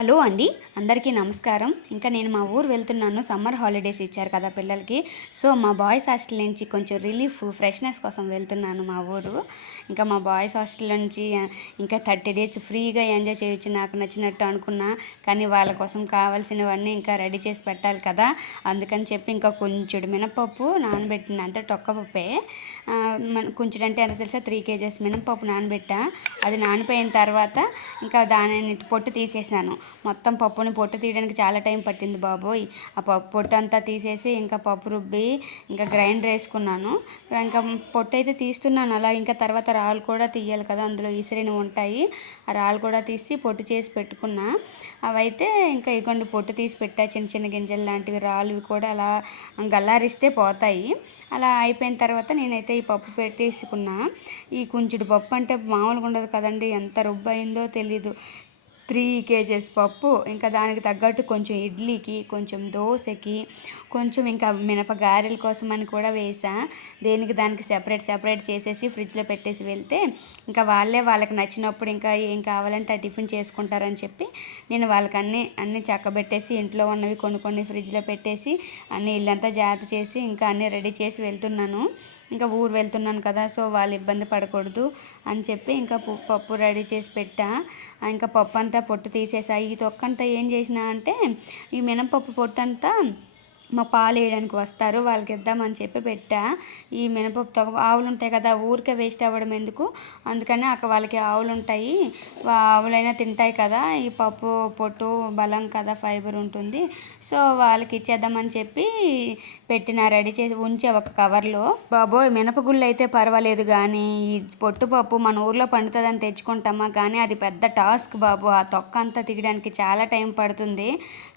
Hello అండి, అందరికీ నమస్కారం. ఇంకా నేను మా ఊరు వెళ్తున్నాను. సమ్మర్ హాలిడేస్ ఇచ్చారు కదా పిల్లలకి. సో మా బాయ్స్ హాస్టల్ నుంచి కొంచెం రిలీఫ్ ఫ్రెష్నెస్ కోసం వెళ్తున్నాను మా ఊరు. ఇంకా మా బాయ్స్ హాస్టల్ నుంచి ఇంకా 30 డేస్ ఫ్రీగా ఎంజాయ్ చేయొచ్చు నాకు నచ్చినట్టు అనుకున్నా. కానీ వాళ్ళ కోసం కావాల్సినవన్నీ ఇంకా రెడీ చేసి పెట్టాలి కదా. అందుకని చెప్పి ఇంకా కొంచెం మినపప్పు నానబెట్టిన, అంతే తొక్కపప్పే. కొంచెం అంటే ఎంత తెలుసా, 3 kgs మినపప్పు నానబెట్టా. అది నానిపోయిన తర్వాత ఇంకా దానిని పొట్టు తీసేసాను. మొత్తం పప్పుని పొట్టు తీయడానికి చాలా టైం పట్టింది బాబోయ్. ఆ పొట్టు అంతా తీసేసి ఇంకా పప్పు రుబ్బి ఇంకా గ్రైండర్ వేసుకున్నాను. ఇంకా పొట్టు అయితే తీస్తున్నాను అలా. ఇంకా తర్వాత రాళ్ళు కూడా తీయాలి కదా, అందులో ఇసిరిని ఉంటాయి. ఆ రాళ్ళు కూడా తీసి పొట్టు చేసి పెట్టుకున్నా. అవైతే ఇంకా ఇగోండి పొట్టు తీసి పెట్టా. చిన్న చిన్న గింజలు లాంటివి రాళ్ళు కూడా అలా గల్లారిస్తే పోతాయి. అలా అయిపోయిన తర్వాత నేనైతే ఈ పప్పు పెట్టేసుకున్నా. ఈ కొంచెం పప్పు అంటే మామూలుగా ఉండదు కదండి, ఎంత రుబ్బు అయిందో తెలీదు. 3 kgs పప్పు, ఇంకా దానికి తగ్గట్టు కొంచెం ఇడ్లీకి, కొంచెం దోశకి, కొంచెం ఇంకా మినప గారెల కోసం అని కూడా వేసా. దేనికి దానికి సెపరేట్ చేసేసి ఫ్రిడ్జ్లో పెట్టేసి వెళ్తే ఇంకా వాళ్ళకి నచ్చినప్పుడు ఇంకా ఏం కావాలంటే ఆ టిఫిన్ చేసుకుంటారని చెప్పి నేను వాళ్ళకి అన్నీ చక్కబెట్టేసి ఇంట్లో ఉన్నవి కొన్ని ఫ్రిడ్జ్లో పెట్టేసి అన్నీ ఇల్లంతా జాగ్రత్త చేసి ఇంకా అన్నీ రెడీ చేసి వెళ్తున్నాను. ఇంకా ఊరు వెళ్తున్నాను కదా, సో వాళ్ళు ఇబ్బంది పడకూడదు అని చెప్పి ఇంకా పప్పు రెడీ చేసి పెట్టా. ఇంకా పప్పు అంతా పొట్టు తీసేసా. ఈ తొక్కంతా ఏం చేసినా అంటే, ఈ మినపప్పు పొట్టు అంతా మా పాలు వేయడానికి వస్తారు, వాళ్ళకి ఇద్దామని చెప్పి పెట్టా. ఈ మినపప్పు ఆవులు ఉంటాయి కదా, ఊరికే వేస్ట్ అవ్వడం ఎందుకు, అందుకని అక్కడ వాళ్ళకి ఆవులు ఉంటాయి, ఆవులైనా తింటాయి కదా, ఈ పప్పు పొట్టు బలం కదా, ఫైబర్ ఉంటుంది, సో వాళ్ళకి ఇచ్చేద్దామని చెప్పి పెట్టిన, రెడీ చేసి ఉంచే ఒక కవర్లో. బాబోయ్, మినపగుళ్ళు అయితే పర్వాలేదు కానీ ఈ పొట్టుపప్పు మన ఊర్లో పండుతుందని తెచ్చుకుంటామా, కానీ అది పెద్ద టాస్క్ బాబు. ఆ తొక్క అంతా తీయడానికి చాలా టైం పడుతుంది.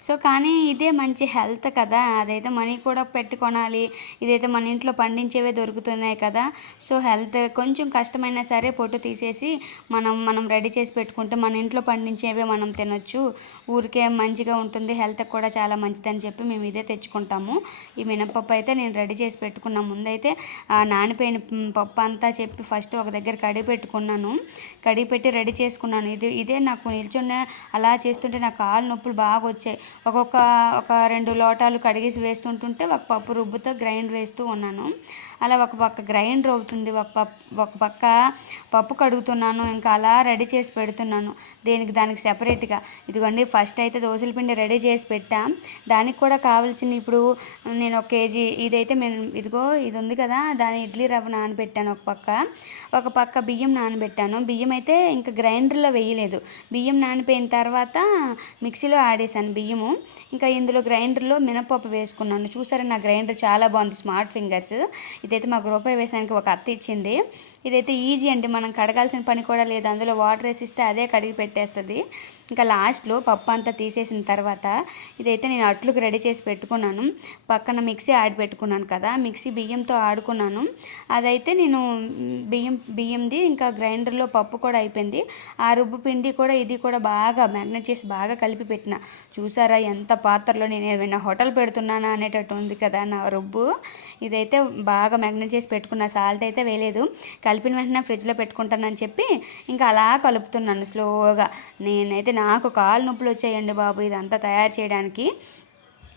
సో కానీ ఇదే మంచి హెల్త్ కదా, అదైతే మనీ కూడా పెట్టి కొనాలి, ఇదైతే మన ఇంట్లో పండించేవే దొరుకుతున్నాయి కదా. సో హెల్త్ కొంచెం కష్టమైనా సరే పొట్టు తీసేసి మనం రెడీ చేసి పెట్టుకుంటే మన ఇంట్లో పండించేవే మనం తినొచ్చు, ఊరికే మంచిగా ఉంటుంది, హెల్త్కి కూడా చాలా మంచిదని చెప్పి మేము ఇదే తెచ్చుకుంటాము. ఈ మినపప్పు అయితే నేను రెడీ చేసి పెట్టుకున్నాను. ముందైతే నానిపోయిన పప్పు అంతా చెప్పి ఫస్ట్ ఒక దగ్గర కడిగి పెట్టుకున్నాను, కడిగి పెట్టి రెడీ చేసుకున్నాను. ఇదే నాకు నిల్చున్న అలా చేస్తుంటే నాకు కాళ్ళు నొప్పులు బాగా వచ్చాయి. ఒక 2 లోటాలు కడిగేసి వేస్తుంటుంటే ఒక పప్పు రుబ్బుతో గ్రైండ్ వేస్తూ ఉన్నాను. అలా ఒక పక్క గ్రైండర్ అవుతుంది, ఒక పక్క పప్పు కడుగుతున్నాను, ఇంకా అలా రెడీ చేసి పెడుతున్నాను దానికి సెపరేట్గా. ఇదిగోండి ఫస్ట్ అయితే దోశల పిండి రెడీ చేసి పెట్టా. దానికి కూడా కావాల్సిన, ఇప్పుడు నేను 1 kg ఇదైతే ఇదిగో ఇది ఉంది కదా, దాని ఇడ్లీ రవ్వ నానబెట్టాను ఒక పక్క బియ్యం నానబెట్టాను. బియ్యం అయితే ఇంకా గ్రైండర్లో వేయలేదు, బియ్యం నానిపోయిన తర్వాత మిక్సీలో ఆడేసాను బియ్యము. ఇంకా ఇందులో గ్రైండర్లో మినపప్పు వేసుకున్నాను. చూసారా, నా గ్రైండర్ చాలా బాగుంది, స్మార్ట్ ఫింగర్స్. ఇదైతే మాకు రూపాయి వేసానికి ఒక అత్త ఇచ్చింది. ఇదైతే ఈజీ అండి, మనం కడగాల్సిన పని కూడా లేదు, అందులో వాటర్ వేసిస్తే అదే కడిగి పెట్టేస్తుంది. ఇంకా లాస్ట్లో పప్పు అంతా తీసేసిన తర్వాత ఇదైతే నేను అట్లుకి రెడీ చేసి పెట్టుకున్నాను. పక్కన మిక్సీ ఆడి పెట్టుకున్నాను కదా, మిక్సీ బియ్యంతో ఆడుకున్నాను. అదైతే నేను బియ్యంది ఇంకా గ్రైండర్లో పప్పు కూడా అయిపోయింది. ఆ రుబ్బు పిండి కూడా ఇది కూడా బాగా మ్యాగ్నెట్ చేసి బాగా కలిపి పెట్టిన. చూసారా ఎంత పాత్రలో నేను ఏమైనా హోటల్ పెడుతున్నానా అనేటట్టు ఉంది కదా నా రుబ్బు. ఇదైతే బాగా మ్యాగ్నెట్ చేసి పెట్టుకున్న, సాల్ట్ అయితే వేయలేదు, కలిపిన వెంటనే ఫ్రిడ్జ్లో పెట్టుకుంటానని చెప్పి ఇంకా అలా కలుపుతున్నాను స్లోగా. నేనైతే నాకు కాళ్ళు నొప్పులు వచ్చాయండి బాబు ఇదంతా తయారు చేయడానికి.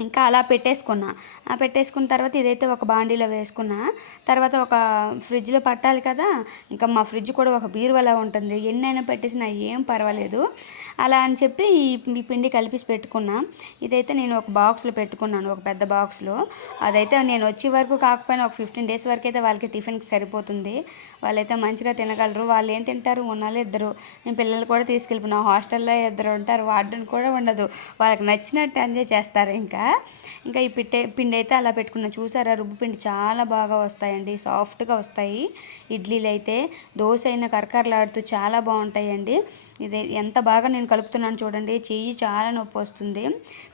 ఇంకా అలా పెట్టేసుకున్న తర్వాత ఇదైతే ఒక బాండీలో వేసుకున్నా. తర్వాత ఒక ఫ్రిడ్జ్లో పట్టాలి కదా, ఇంకా మా ఫ్రిడ్జ్ కూడా ఒక బీరువాలా ఉంటుంది, ఎన్నైనా పెట్టేసినా ఏం పర్వాలేదు. అలా అని చెప్పి ఈ పిండి కలిపి పెట్టుకున్నా. ఇదైతే నేను ఒక బాక్స్లో పెట్టుకున్నాను, ఒక పెద్ద బాక్స్లో. అదైతే నేను వచ్చే వరకు కాకపోయినా ఒక 15 డేస్ వరకు అయితే వాళ్ళకి టిఫిన్కి సరిపోతుంది. వాళ్ళైతే మంచిగా తినగలరు. వాళ్ళు ఏం తింటారు, ఉన్నాళ్ళు ఇద్దరు, నేను పిల్లలు కూడా తీసుకెళ్ళిపోయినా. హాస్టల్లో 2 ఉంటారు, వార్డెన్ కూడా ఉండదు, వాళ్ళకి నచ్చినట్టు ఎంజాయ్ చేస్తారు. ఇంకా ఈ పిండి అయితే అలా పెట్టుకున్నా. చూసారా, రుబ్బు పిండి చాలా బాగా వస్తాయండి, సాఫ్ట్గా వస్తాయి ఇడ్లీలు అయితే. దోశ అయినా కరకరలాడుతూ చాలా బాగుంటాయండి. ఇది ఎంత బాగా నేను కలుపుతున్నాను చూడండి, చెయ్యి చాలా నొప్పి వస్తుంది,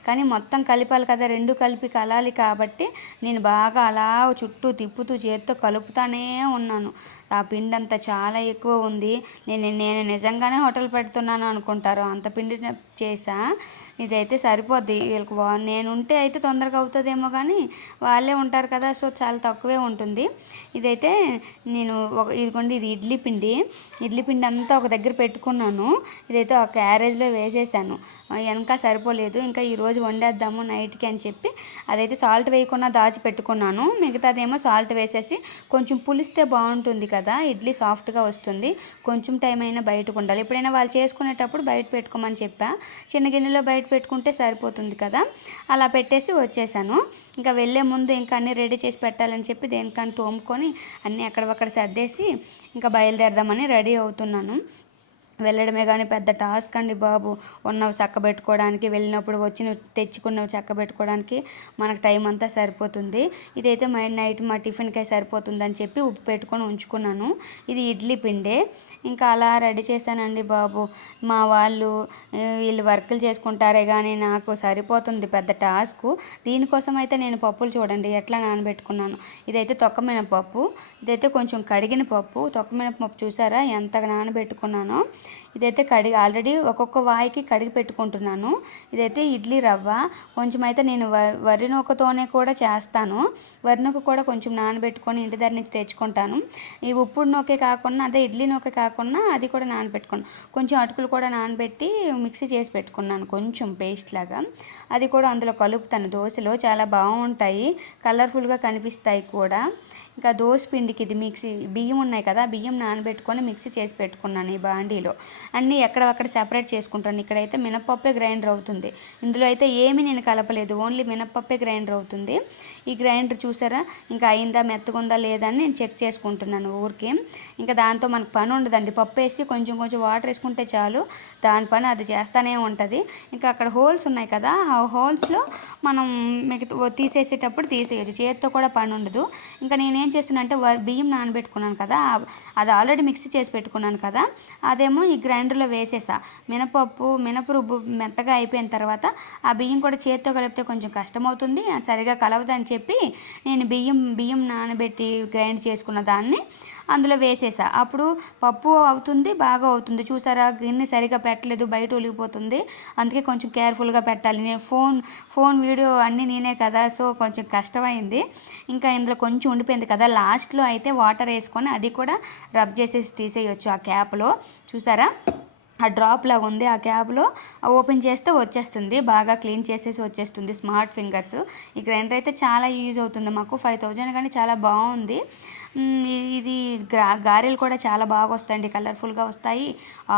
కానీ మొత్తం కలిపాలి కదా, రెండు కలిపి కలాలి కాబట్టి నేను బాగా అలా చుట్టూ తిప్పుతూ చేత్తో కలుపుతానే ఉన్నాను. ఆ పిండి అంతా చాలా ఎక్కువ ఉంది, నేను నిజంగానే హోటల్ పెడుతున్నాను అనుకుంటారు, అంత పిండి చేసా. ఇదైతే సరిపోద్ది వీళ్ళకి. నేనుంటే ఉంటే అయితే తొందరగా అవుతుందేమో కానీ వాళ్ళే ఉంటారు కదా, సో చాలా తక్కువే ఉంటుంది. ఇదైతే నేను ఇదిగోండి, ఇది ఇడ్లీ పిండి అంతా ఒక దగ్గర పెట్టుకున్నాను. ఇదైతే ఒక క్యారేజ్లో వేసేసాను. వెనక సరిపోలేదు, ఇంకా ఈరోజు వండేద్దాము నైట్కి అని చెప్పి అదైతే సాల్ట్ వేయకుండా దాచి పెట్టుకున్నాను. మిగతాదేమో సాల్ట్ వేసేసి కొంచెం పులిస్తే బాగుంటుంది కదా, ఇడ్లీ సాఫ్ట్గా వస్తుంది. కొంచెం టైం అయినా బయటకు ఉండాలి. ఎప్పుడైనా వాళ్ళు చేసుకునేటప్పుడు బయట పెట్టుకోమని చెప్పా. చిన్న గిన్నెలో బయట పెట్టుకుంటే సరిపోతుంది కదా. అలా పెట్టేసి వచ్చేసాను. ఇంకా వెళ్ళే ముందు ఇంకా అన్నీ రెడీ చేసి పెట్టాలని చెప్పి దేనికని తోముకొని అన్నీ అక్కడక్కడ సర్దేసి ఇంకా బయలుదేరదామని రెడీ అవుతున్నాను. వెళ్ళడమే కానీ పెద్ద టాస్క్ అండి బాబు. ఉన్నవి చక్కబెట్టుకోవడానికి, వెళ్ళినప్పుడు తెచ్చుకున్నవి చక్కబెట్టుకోవడానికి మనకు టైం అంతా సరిపోతుంది. ఇదైతే నైట్ మా టిఫిన్కే సరిపోతుందని చెప్పి ఉప్పు పెట్టుకొని ఉంచుకున్నాను. ఇది ఇడ్లీ పిండే. ఇంకా అలా రెడీ చేశానండి బాబు. మా వాళ్ళు వీళ్ళు వర్కులు చేసుకుంటారే కానీ నాకు సరిపోతుంది పెద్ద టాస్క్. దీనికోసం అయితే నేను పప్పులు చూడండి ఎట్లా నానబెట్టుకున్నాను. ఇదైతే తొక్కమినపప్పు, ఇదైతే కొంచెం కడిగిన పప్పు. తొక్కమినపప్పు చూసారా ఎంతగా నానబెట్టుకున్నానో. ఇదైతే ఆల్రెడీ ఒక్కొక్క వాయికి కడిగి పెట్టుకుంటున్నాను. ఇదైతే ఇడ్లీ రవ్వ. కొంచెం అయితే నేను వరి నూకతోనే కూడా చేస్తాను. వరి నూక కూడా కొంచెం నానబెట్టుకొని ఇంటి దగ్గర నుంచి తెచ్చుకుంటాను. ఈ ఉప్పుడు నూకే కాకుండా, అదే ఇడ్లీ నూక కాకుండా అది కూడా నానబెట్టుకున్నాను. కొంచెం అటుకులు కూడా నానబెట్టి మిక్సీ చేసి పెట్టుకున్నాను, కొంచెం పేస్ట్ లాగా. అది కూడా అందులో కలుపుతాను. దోశలో చాలా బాగుంటాయి, కలర్ఫుల్గా కనిపిస్తాయి కూడా. ఇంకా దోశ పిండికి ఇది బియ్యం ఉన్నాయి కదా, బియ్యం నానబెట్టుకొని మిక్సీ చేసి పెట్టుకున్నాను ఈ బాండీలో. అన్నీ ఎక్కడక్కడ సెపరేట్ చేసుకుంటాను. ఇక్కడైతే మినపప్పే గ్రైండర్ అవుతుంది. ఇందులో అయితే ఏమీ నేను కలపలేదు, ఓన్లీ మినపప్పే గ్రైండర్ అవుతుంది. ఈ గ్రైండర్ చూసారా, ఇంకా అయిందా మెత్తగుందా లేదా అని నేను చెక్ చేసుకుంటున్నాను ఊరికి. ఇంకా దాంతో మనకు పని ఉండదండి. పప్పు వేసి కొంచెం కొంచెం వాటర్ వేసుకుంటే చాలు, దాని పని అది చేస్తూనే ఉంటుంది. ఇంకా అక్కడ హోల్స్ ఉన్నాయి కదా, ఆ హోల్స్లో మనం తీసేసేటప్పుడు తీసేయచ్చు, చేతితో కూడా పని ఉండదు. ఇంకా నేనేం చేస్తున్నా అంటే బియ్యం నానబెట్టుకున్నాను కదా, అది ఆల్రెడీ మిక్సీ చేసి పెట్టుకున్నాను కదా, అదేమో ఈ గ్రైండర్లో వేసేసా. మినపరుబ్బు మెత్తగా అయిపోయిన తర్వాత ఆ బియ్యం కూడా చేతితో కలిపితే కొంచెం కష్టమవుతుంది, సరిగా కలవదని చెప్పి నేను బియ్యం నానబెట్టి గ్రైండ్ చేసుకున్న దాన్ని అందులో వేసేసా. అప్పుడు పప్పు అవుతుంది, బాగా అవుతుంది. చూసారా, గిన్నె సరిగా పెట్టలేదు, బయట ఒలిగిపోతుంది. అందుకే కొంచెం కేర్ఫుల్గా పెట్టాలి. నేను ఫోన్ వీడియో అన్నీ నేనే కదా, సో కొంచెం కష్టమైంది. ఇంకా ఇందులో కొంచెం ఉండిపోయింది కదా, లాస్ట్లో అయితే వాటర్ వేసుకొని అది కూడా రబ్ చేసేసి తీసేయచ్చు ఆ క్యాప్లో. చూసారా, ఆ డ్రాప్ లాగా ఉంది, ఆ క్యాబ్లో ఓపెన్ చేస్తే వచ్చేస్తుంది, బాగా క్లీన్ చేసేసి వచ్చేస్తుంది. Smart fingers. ఈ గ్రైండర్ అయితే చాలా యూజ్ అవుతుంది మాకు. 5000 కానీ చాలా బాగుంది. ఇది గారెలు కూడా చాలా బాగా వస్తాయండి, కలర్ఫుల్గా వస్తాయి,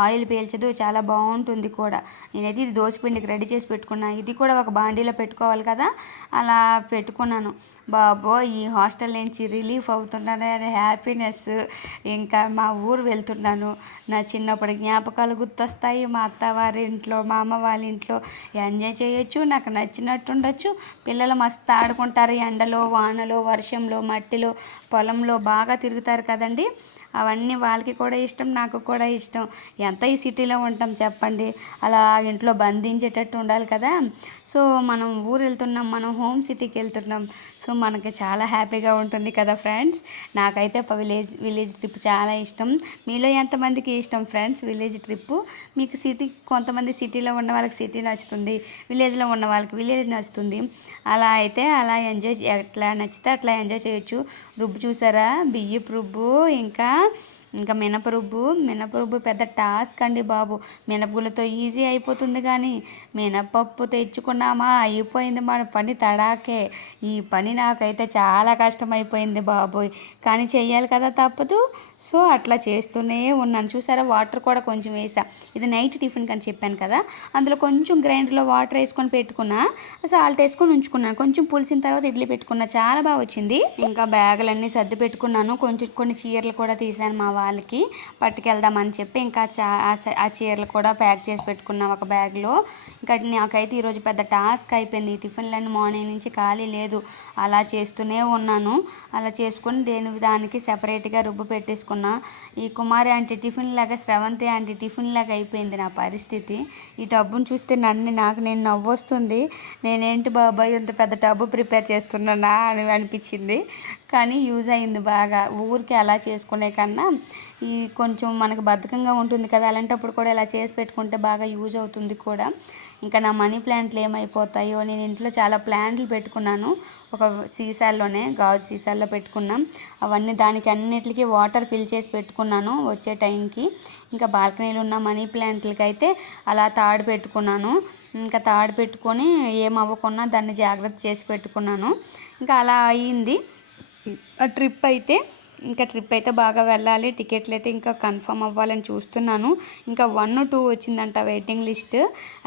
ఆయిల్ పీల్చదు, చాలా బాగుంటుంది కూడా. నేనైతే ఇది దోశపిండికి రెడీ చేసి పెట్టుకున్నాను. ఇది కూడా ఒక బాండీలో పెట్టుకోవాలి కదా, అలా పెట్టుకున్నాను. బాబో, ఈ హాస్టల్ నుంచి రిలీఫ్ అవుతున్నాను అనే హ్యాపీనెస్. ఇంకా మా ఊరు వెళ్తున్నాను, నా చిన్నప్పటి జ్ఞాపకాలు గుర్తొస్తాయి. మా అత్తవారి ఇంట్లో, మా అమ్మ వాళ్ళ ఇంట్లో ఎంజాయ్ చేయొచ్చు, నాకు నచ్చినట్టు ఉండొచ్చు. పిల్లలు మస్తు ఆడుకుంటారు, ఎండలో వానలో వర్షంలో మట్టిలో పొలంలో బాగా తిరుగుతారు కదండి. అవన్నీ వాళ్ళకి కూడా ఇష్టం, నాకు కూడా ఇష్టం. ఎంత ఈ సిటీలో ఉంటాం చెప్పండి, అలా ఇంట్లో బంధించేటట్టు ఉండాలి కదా. సో మనం ఊరు వెళ్తున్నాం, మనం హోమ్ సిటీకి వెళ్తున్నాం, సో మనకి చాలా హ్యాపీగా ఉంటుంది కదా ఫ్రెండ్స్. నాకైతే విలేజ్ ట్రిప్ చాలా ఇష్టం. మీలో ఎంతమందికి ఇష్టం ఫ్రెండ్స్ విలేజ్ ట్రిప్? మీకు కొంతమంది సిటీలో ఉన్న వాళ్ళకి సిటీ నచ్చుతుంది, విలేజ్లో ఉన్న వాళ్ళకి విలేజ్ నచ్చుతుంది. అలా అయితే అలా ఎట్లా నచ్చితే అట్లా ఎంజాయ్ చేయొచ్చు. రుబ్బు చూసారా, బియ్యపు రుబ్బు, ఇంకా మినపరుబ్బు పెద్ద టాస్క్ అండి బాబు. మినపగుళ్ళతో ఈజీ అయిపోతుంది, కానీ మినపప్పు తెచ్చుకున్నామా అయిపోయింది మన పని తడాకే. ఈ పని నాకైతే చాలా కష్టమైపోయింది బాబోయ్, కానీ చెయ్యాలి కదా, తప్పదు. సో అట్లా చేస్తూనే ఉన్నాను. చూసారా, వాటర్ కూడా కొంచెం వేసా. ఇది నైట్ టిఫిన్ అని చెప్పాను కదా, అందులో కొంచెం గ్రైండర్లో వాటర్ వేసుకొని పెట్టుకున్నా, సాల్ట్ వేసుకొని ఉంచుకున్నాను. కొంచెం పులిసిన తర్వాత ఇడ్లీ పెట్టుకున్నా, చాలా బాగా వచ్చింది. ఇంకా బ్యాగులన్నీ సర్ది పెట్టుకున్నాను. కొన్ని చీరలు కూడా తీసాను మా వాళ్ళకి పట్టుకెళ్దామని చెప్పి. ఇంకా ఆ చీరలు కూడా ప్యాక్ చేసి పెట్టుకున్నాం ఒక బ్యాగ్లో. ఇంకా నాకైతే ఈరోజు పెద్ద టాస్క్ అయిపోయింది. ఈ టిఫిన్లన్నీ మార్నింగ్ నుంచి ఖాళీ లేదు, అలా చేస్తూనే ఉన్నాను. అలా చేసుకుని దానికి సెపరేట్గా రుబ్బు పెట్టేసుకున్నా. ఈ కుమారి ఆంటీ టిఫిన్ లాగా, శ్రవంతి ఆంటీ టిఫిన్ లాగా అయిపోయింది నా పరిస్థితి. ఈ టబ్బును చూస్తే నాకు నేను నవ్వొస్తుంది. నేనేంటి బాబాయ్ ఇంత పెద్ద టబ్బు ప్రిపేర్ చేస్తున్నానా అని అనిపించింది, కానీ యూజ్ అయింది బాగా. ఊరికి అలా చేసుకునే కన్నా ఈ కొంచెం మనకు బద్ధకంగా ఉంటుంది కదా, అలాంటప్పుడు కూడా ఇలా చేసి పెట్టుకుంటే బాగా యూజ్ అవుతుంది కూడా. ఇంకా నా మనీ ప్లాంట్లు ఏమైపోతాయో. నేను ఇంట్లో చాలా ప్లాంట్లు పెట్టుకున్నాను, ఒక సీసాల్లోనే గాజు సీసాల్లో పెట్టుకున్నాం. అవన్నీ దానికి అన్నిటికీ వాటర్ ఫిల్ చేసి పెట్టుకున్నాను వచ్చే టైంకి. ఇంకా బాల్కనీలో ఉన్న మనీ ప్లాంట్లకి అయితే అలా తాడు పెట్టుకున్నాను. ఇంకా తాడు పెట్టుకొని ఏమవ్వకుండా దాన్ని జాగ్రత్త చేసి పెట్టుకున్నాను. ఇంకా అలా అయ్యింది ఆ ట్రిప్ అయితే. ఇంకా ట్రిప్ అయితే బాగా వెళ్ళాలి, టికెట్లు అయితే ఇంకా కన్ఫర్మ్ అవ్వాలని చూస్తున్నాను. ఇంకా 1, 2 వచ్చిందంట వెయిటింగ్ లిస్ట్.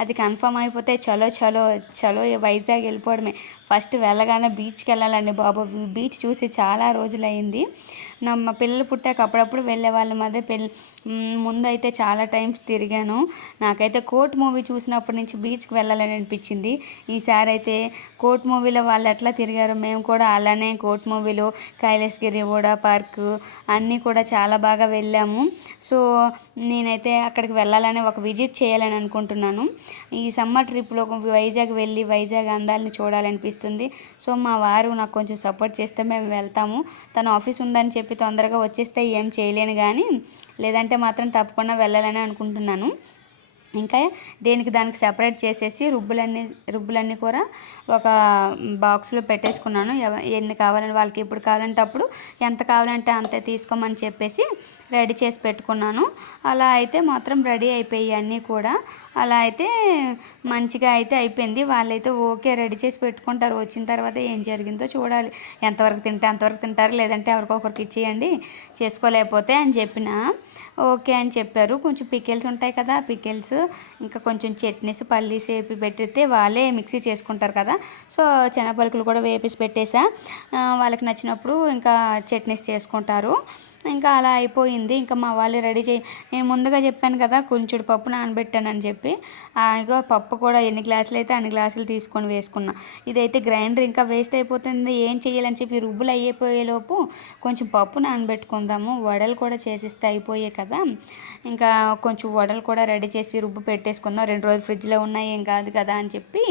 అది కన్ఫర్మ్ అయిపోతే చలో చలో చలో వైజాగ్ వెళ్ళిపోవడమే. ఫస్ట్ వెళ్ళగానే బీచ్కి వెళ్ళాలండి బాబు. బీచ్ చూసి చాలా రోజులైంది. మా పిల్లలు పుట్టాక అప్పుడప్పుడు వెళ్ళే వాళ్ళ మధ్య ముందు అయితే చాలా టైమ్స్ తిరిగాను. నాకైతే కోర్ట్ మూవీ చూసినప్పటి నుంచి బీచ్కి వెళ్ళాలని అనిపించింది. ఈసారి అయితే కోర్ట్ మూవీలో వాళ్ళు ఎట్లా తిరిగారో మేము కూడా అలానే కోర్ట్ మూవీలో కైలాసగిరి, ఓడా పార్క్ అన్నీ కూడా చాలా బాగా వెళ్ళాము. సో నేనైతే అక్కడికి వెళ్ళాలని, ఒక విజిట్ చేయాలని అనుకుంటున్నాను. ఈ సమ్మర్ ట్రిప్లో వైజాగ్ వెళ్ళి వైజాగ్ అందాలని చూడాలనిపిస్తుంది. సో మా వారు నాకు కొంచెం సపోర్ట్ చేస్తే మేము వెళ్తాము. తను ఆఫీస్ ఉందని చెప్పి తొందరగా వచ్చేస్తే ఏం చేయలేను, కానీ లేదంటే మాత్రం తప్పకుండా వెళ్ళాలని అనుకుంటున్నాను. ఇంకా దేనికి దానికి సెపరేట్ చేసేసి రుబ్బులన్నీ కూడా ఒక బాక్స్లో పెట్టేసుకున్నాను. ఎన్ని కావాలని వాళ్ళకి ఎప్పుడు కావాలంటే అప్పుడు, ఎంత కావాలంటే అంతే తీసుకోమని చెప్పేసి రెడీ చేసి పెట్టుకున్నాను. అలా అయితే మాత్రం రెడీ అయిపోయాయి అన్నీ కూడా. అలా అయితే మంచిగా అయితే అయిపోయింది. వాళ్ళైతే ఓకే రెడీ చేసి పెట్టుకుంటారు. వచ్చిన తర్వాత ఏం జరిగిందో చూడాలి. ఎంతవరకు తింటే అంతవరకు తింటారు, లేదంటే ఎవరికొకరికి ఇచ్చేయండి చేసుకోలేకపోతే అని చెప్పిన ఓకే అని చెప్పారు. కొంచెం పికిల్స్ ఉంటాయి కదా, పికిల్స్ ఇంకా కొంచెం చట్నీస్ పల్లీస్ వేపి పెట్టితే వాళ్ళే మిక్సీ చేసుకుంటారు కదా. సో శనగపలుకులు కూడా వేపేసి పెట్టేసా. వాళ్ళకి నచ్చినప్పుడు ఇంకా చట్నీస్ చేసుకుంటారు. ఇంకా అలా అయిపోయింది. ఇంకా మా వాళ్ళు రెడీ నేను ముందుగా చెప్పాను కదా కొంచెం పప్పు నానబెట్టానని చెప్పి. ఇగో పప్పు కూడా ఎన్ని గ్లాసులు అయితే అన్ని గ్లాసులు తీసుకొని వేసుకున్నా. ఇదైతే గ్రైండర్ ఇంకా వేస్ట్ అయిపోతుంది, ఏం చేయాలని చెప్పి రుబ్బులు అయిపోయేలోపు కొంచెం పప్పు నానబెట్టుకుందాము, వడలు కూడా చేసిస్తే అయిపోయాయి కదా. ఇంకా కొంచెం వడలు కూడా రెడీ చేసి రుబ్బు పెట్టేసుకుందాం, 2 రోజులు ఫ్రిడ్జ్లో ఉన్నాయి ఏం కాదు కదా అని చెప్పి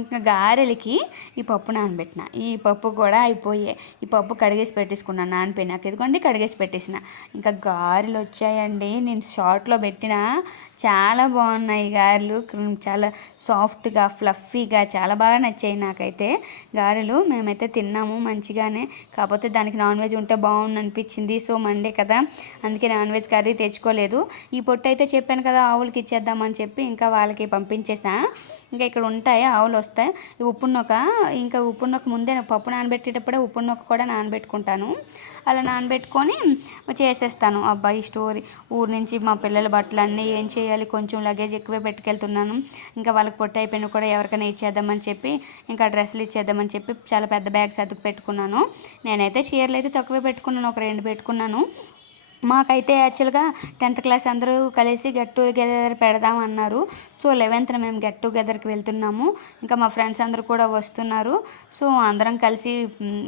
ఇంకా గారెలకి ఈ పప్పు నానబెట్టిన. ఈ పప్పు కూడా అయిపోయాయి. ఈ పప్పు కడిగేసి పెట్టేసుకున్నాను, నానిపోయినాక ఇదిగోండి కడిగేసి పెట్టేసిన. ఇంకా గారెలు వచ్చాయండి. నేను షార్ట్లో పెట్టిన, చాలా బాగున్నాయి గారెలు. చాలా సాఫ్ట్గా ఫ్లఫీగా చాలా బాగా నచ్చాయి నాకైతే గారెలు. మేమైతే తిన్నాము మంచిగానే. కాకపోతే దానికి నాన్ వెజ్ ఉంటే బాగుంది అనిపించింది. సో మండే కదా, అందుకే నాన్ వెజ్ కర్రీ తెచ్చుకోలేదు. ఈ పొట్టు అయితే చెప్పాను కదా ఆవులకి ఇచ్చేద్దామని చెప్పి ఇంకా వాళ్ళకి పంపించేసా. ఇంకా ఇక్కడ ఉంటాయి ఆవులు వస్తాయి. ఇంకా ఉప్పున్నొక్క ముందే పప్పు నానబెట్టేటప్పుడే ఉప్పున్నొక్క కూడా నానబెట్టుకుంటాను. అలా నానబెట్టుకొని చేసేస్తాను. అబ్బాయి స్టోరీ ఊరు నుంచి మా పిల్లల బట్టలు అన్నీ ఏం చేయాలి, కొంచెం లగేజ్ ఎక్కువే పెట్టుకెళ్తున్నాను. ఇంకా వాళ్ళకి పొట్టు అయిపోయినా కూడా ఎవరికైనా ఇచ్చేద్దామని చెప్పి, ఇంకా డ్రెస్సులు ఇచ్చేద్దామని చెప్పి చాలా పెద్ద బ్యాగ్ సర్దుకు పెట్టుకున్నాను. నేనైతే చీరలు అయితే తక్కువే పెట్టుకున్నాను, ఒక 2 పెట్టుకున్నాను. మాకైతే యాక్చువల్గా 10th క్లాస్ అందరూ కలిసి గెట్ టుగెదర్ పెడదామన్నారు. సో 11th మేము గెట్ టుగెదర్కి వెళ్తున్నాము. ఇంకా మా ఫ్రెండ్స్ అందరూ కూడా వస్తున్నారు. సో అందరం కలిసి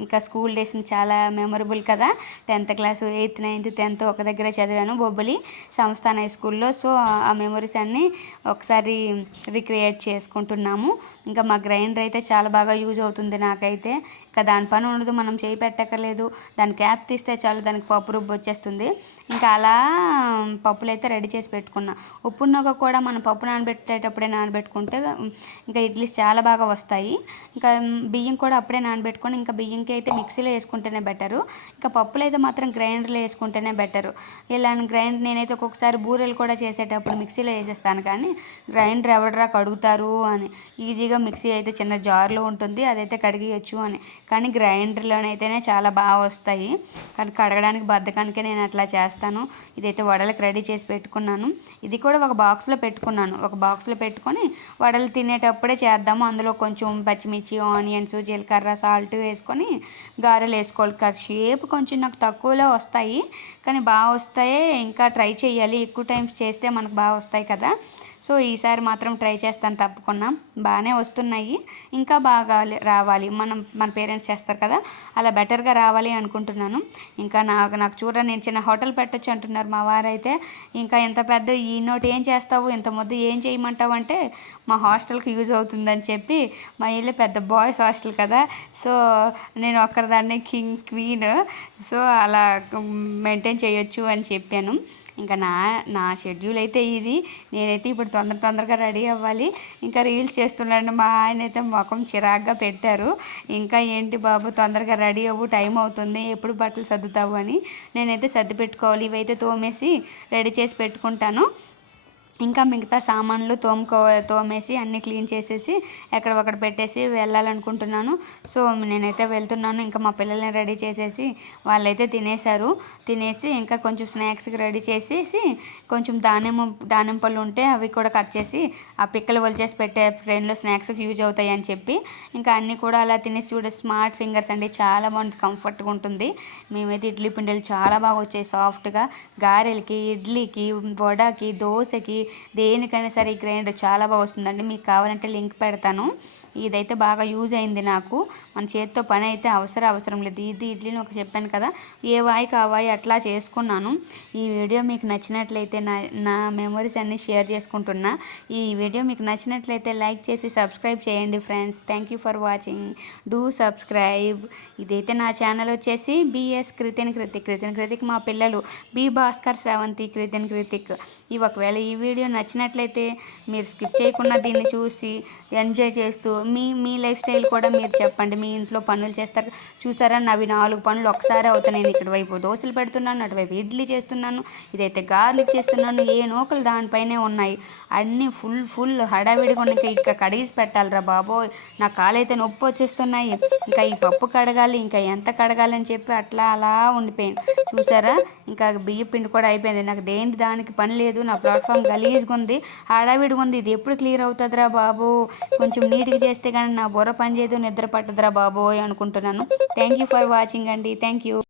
ఇంకా స్కూల్ డేస్ని చాలా మెమొరబుల్ కదా. 10th class 8th 9th 10th ఒక దగ్గర చదివాను, బొబ్బలి సంస్థాన హై స్కూల్లో. సో ఆ మెమొరీస్ అన్నీ ఒకసారి రిక్రియేట్ చేసుకుంటున్నాము. ఇంకా మా గ్రైండర్ అయితే చాలా బాగా యూజ్ అవుతుంది నాకైతే. ఇంకా దాని పని ఉండదు, మనం చేయి పెట్టక్కర్లేదు, దాని క్యాప్ తీస్తే చాలు దానికి పప్పు రుబ్బు వచ్చేస్తుంది. ఇంకా అలా పప్పులు అయితే రెడీ చేసి పెట్టుకున్నా. ఉప్పు నూక కూడా మనం పప్పు నానబెట్టేటప్పుడే నానబెట్టుకుంటే ఇంకా ఇడ్లీస్ చాలా బాగా వస్తాయి. ఇంకా బియ్యం కూడా అప్పుడే నానబెట్టుకొని, ఇంకా బియ్యంకి అయితే మిక్సీలో వేసుకుంటేనే బెటరు. ఇంకా పప్పులు అయితే మాత్రం గ్రైండర్లో వేసుకుంటేనే బెటరు. ఇలా నేనైతే ఒక్కొక్కసారి బూరెలు కూడా చేసేటప్పుడు మిక్సీలో వేసేస్తాను, కానీ గ్రైండర్ ఎవడరా కడుగుతారు అని. ఈజీగా మిక్సీ అయితే చిన్న జార్లో ఉంటుంది, అదైతే కడిగేయచ్చు అని. కానీ గ్రైండర్లోనైతేనే చాలా బాగా వస్తాయి. కానీ కడగడానికి బద్ధకానికే నేను అట్లా చేస్తాను. ఇదైతే వడలకు రెడీ చేసి పెట్టుకున్నాను. ఇది కూడా ఒక బాక్స్లో పెట్టుకున్నాను. ఒక బాక్స్లో పెట్టుకొని వడలు తినేటప్పుడే చేద్దాము. అందులో కొంచెం పచ్చిమిర్చి, ఆనియన్స్, జీలకర్ర, సాల్ట్ వేసుకొని గారెలు వేసుకోవాలి. కాసేపు కొంచెం నాకు తక్కువలో వస్తాయి, కానీ బాగా వస్తాయి. ఇంకా ట్రై చేయాలి, ఎక్కువ టైమ్స్ చేస్తే మనకు బాగా వస్తాయి కదా. సో ఈసారి మాత్రం ట్రై చేస్తాను తప్పకుండా. బాగానే వస్తున్నాయి, ఇంకా బాగా రావాలి. మన పేరెంట్స్ చేస్తారు కదా, అలా బెటర్గా రావాలి అనుకుంటున్నాను. ఇంకా నాకు చూడండి, నేను చిన్న హోటల్ పెట్టొచ్చు అంటున్నారు మా వారైతే. ఇంకా ఎంత పెద్ద ఈ నోటి ఏం చేస్తావు, ఇంత ముద్దు ఏం చేయమంటావు అంటే, మా హాస్టల్కి యూజ్ అవుతుందని చెప్పి. మా ఇల్లు పెద్ద బాయ్స్ హాస్టల్ కదా, సో నేను ఒక్కరిదాన్ని క్వీన్. సో అలా మెయింటైన్ చేయొచ్చు అని చెప్పాను. ఇంకా నా షెడ్యూల్ అయితే ఇది. నేనైతే ఇప్పుడు తొందరగా రెడీ అవ్వాలి. ఇంకా రీల్స్ చేస్తున్నాను. మా ఆయన అయితే ముఖం చిరాగ్గా పెట్టారు. ఇంకా ఏంటి బాబు తొందరగా రెడీ అవ్వు, టైం అవుతుంది, ఎప్పుడు బట్టలు సర్దుతావు అని. నేనైతే సర్ది పెట్టుకోవాలి. ఇవైతే తోమేసి రెడీ చేసి పెట్టుకుంటాను. ఇంకా మిగతా సామాన్లు తోమేసి అన్నీ క్లీన్ చేసేసి ఎక్కడొక్కడ పెట్టేసి వెళ్ళాలనుకుంటున్నాను. సో నేనైతే వెళ్తున్నాను. ఇంకా మా పిల్లల్ని రెడీ చేసేసి వాళ్ళైతే తినేసి ఇంకా కొంచెం స్నాక్స్కి రెడీ చేసేసి కొంచెం దానిమ్మ పళ్ళు ఉంటే అవి కూడా కట్ చేసి ఆ పిక్కలు వలిచేసి పెట్టే ట్రైన్లో స్నాక్స్కి యూజ్ అవుతాయి అని చెప్పి ఇంకా అన్నీ కూడా అలా తినేసి స్మార్ట్ ఫింగర్స్ అండి, చాలా బాగుంటుంది, కంఫర్ట్గా ఉంటుంది. మేమైతే ఇడ్లీ పిండిలు చాలా బాగా వచ్చాయి సాఫ్ట్గా. గారెలకి, ఇడ్లీకి, వడకి, దోశకి, దేనికైనా సరే ఈ గ్రైండర్ చాలా బాగా వస్తుందండి. మీకు కావాలంటే లింక్ పెడతాను. ఇదైతే బాగా యూజ్ అయింది నాకు. మన చేతితో పని అయితే అవసరం లేదు. ఇడ్లీని ఒక చెప్పాను కదా, ఏ వాయికి ఆ వాయి అట్లా చేసుకున్నాను. ఈ వీడియో మీకు నచ్చినట్లయితే నా మెమరీస్ అన్నీ షేర్ చేసుకుంటున్నా. ఈ వీడియో మీకు నచ్చినట్లయితే లైక్ చేసి సబ్స్క్రైబ్ చేయండి friends. Thank you for watching. Do subscribe. ఇదైతే నా ఛానల్ వచ్చేసి బిఎస్ కృతిన్ కృతిక్ మా పిల్లలు బి భాస్కర్, శ్రవంతి, కృతిక్. ఒకవేళ ఈ వీడియో నచ్చినట్లయితే మీరు స్కిప్ చేయకుండా దీన్ని చూసి ఎంజాయ్ చేస్తూ మీ లైఫ్ స్టైల్ కూడా మీరు చెప్పండి. మీ ఇంట్లో పనులు చేస్తారు చూసారా, నావి 4 పనులు ఒకసారి అవుతాయి. నేను ఇక్కడ వైపు దోశలు పెడుతున్నాను, అటువైపు ఇడ్లీ చేస్తున్నాను, ఇదైతే గార్లిక్ చేస్తున్నాను. ఏ నూకలు దానిపైనే ఉన్నాయి. అన్నీ ఫుల్ హడావిడిగా ఉన్నాయి. ఇంకా కడిగేసి పెట్టాలిరా బాబోయ్, నా కాలైతే నొప్పి వచ్చేస్తున్నాయి. ఇంకా ఈ పప్పు కడగాలి, ఇంకా ఎంత కడగాలి అని చెప్పి అలా ఉండిపోయింది చూసారా. ఇంకా బియ్య పిండి కూడా అయిపోయింది. నాకు దానికి పని లేదు. నా ప్లాట్ఫామ్ గలీజ్గా ఉంది, హడావిడిగా ఉంది. ఇది ఎప్పుడు క్లియర్ అవుతుందిరా బాబు, కొంచెం నీట్గా చేస్తే కానీ నా బుర్ర పని చేయదు, నిద్ర పట్టదురా బాబోయ్ అనుకుంటున్నాను. థ్యాంక్ యూ ఫర్ వాచింగ్ అండి. Thank you.